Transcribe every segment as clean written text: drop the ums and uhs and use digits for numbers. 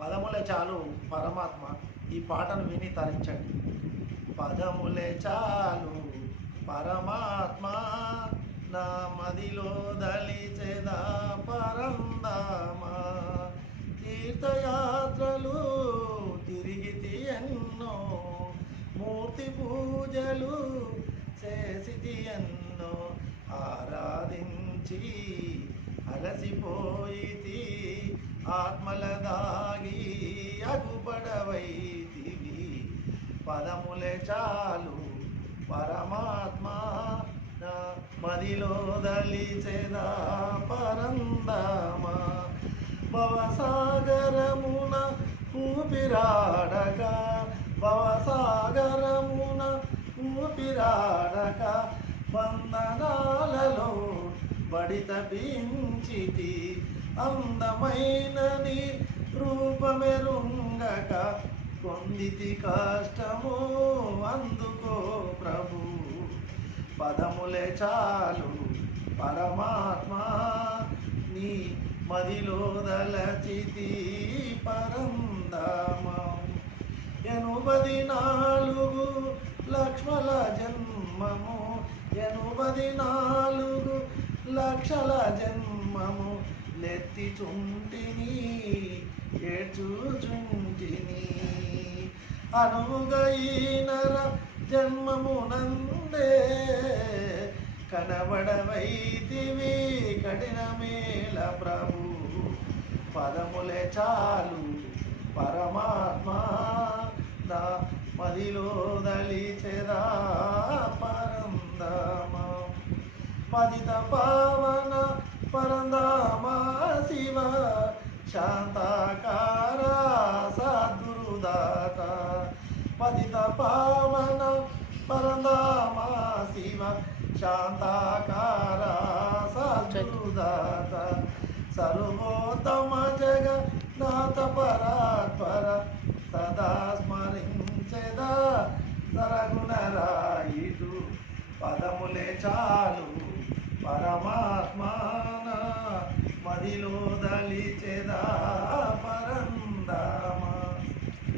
పదములే చాలు పరమాత్మ ఈ పాటను విని తరించండి. పదములే చాలు పరమాత్మ నా మదిలో దళిచెదా పరందామా. తీర్థయాత్రలు తిరిగితి ఎన్నో, మూర్తి పూజలు చేసితి ఎన్నో, ఆరాధించి అలసిపోయితి ఆత్మల దాగి అగుపడవైతివి. పదములే చాలు పరమాత్మ నా మదిలో దళిచెదా పరందామా. భవసాగరమున ఊపిరాడక, భవసాగరమున ఊపిరాడక, బంధనాలలో బడి తపించితి, అందమైనని రూపమెరుంగక, పొందితి కష్టము అందుకో ప్రభు. పదములే చాలు పరమాత్మ నీ మదిలో దళచితి పరందామా. 84 లక్ష్మల జన్మము, 84 లక్షల జన్మము లెత్తిచుంటిని ఏడ్చుచుంటిని. అనువుగా ఈ నర జన్మమునందే కనబడవైతివి కఠినమేల ప్రభు. పదములే చాలు పరమాత్మ నా మదిలో దళిచెదా పరందామా. పతిత పావన పరందామా శివ శాంతాకార సద్గురుదాత. పతిత పావన పరందామా శివ శాంతాకార సద్గురుదాత. సర్వోత్తమ జగన్నాథ పరాత్పర సదా స్మరించెదా సరగుణరాయిటు. పదములే చాలు పరమాత్మ మదిలో దళిచెదా పరందామా.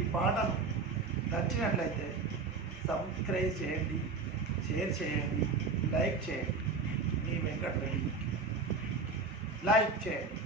ఈ పాటను నచ్చినట్లయితే సబ్స్క్రైబ్ చేయండి, షేర్ చేయండి, లైక్ చేయండి. మీ వెంకట్ రెడ్డి లైక్ చేయండి.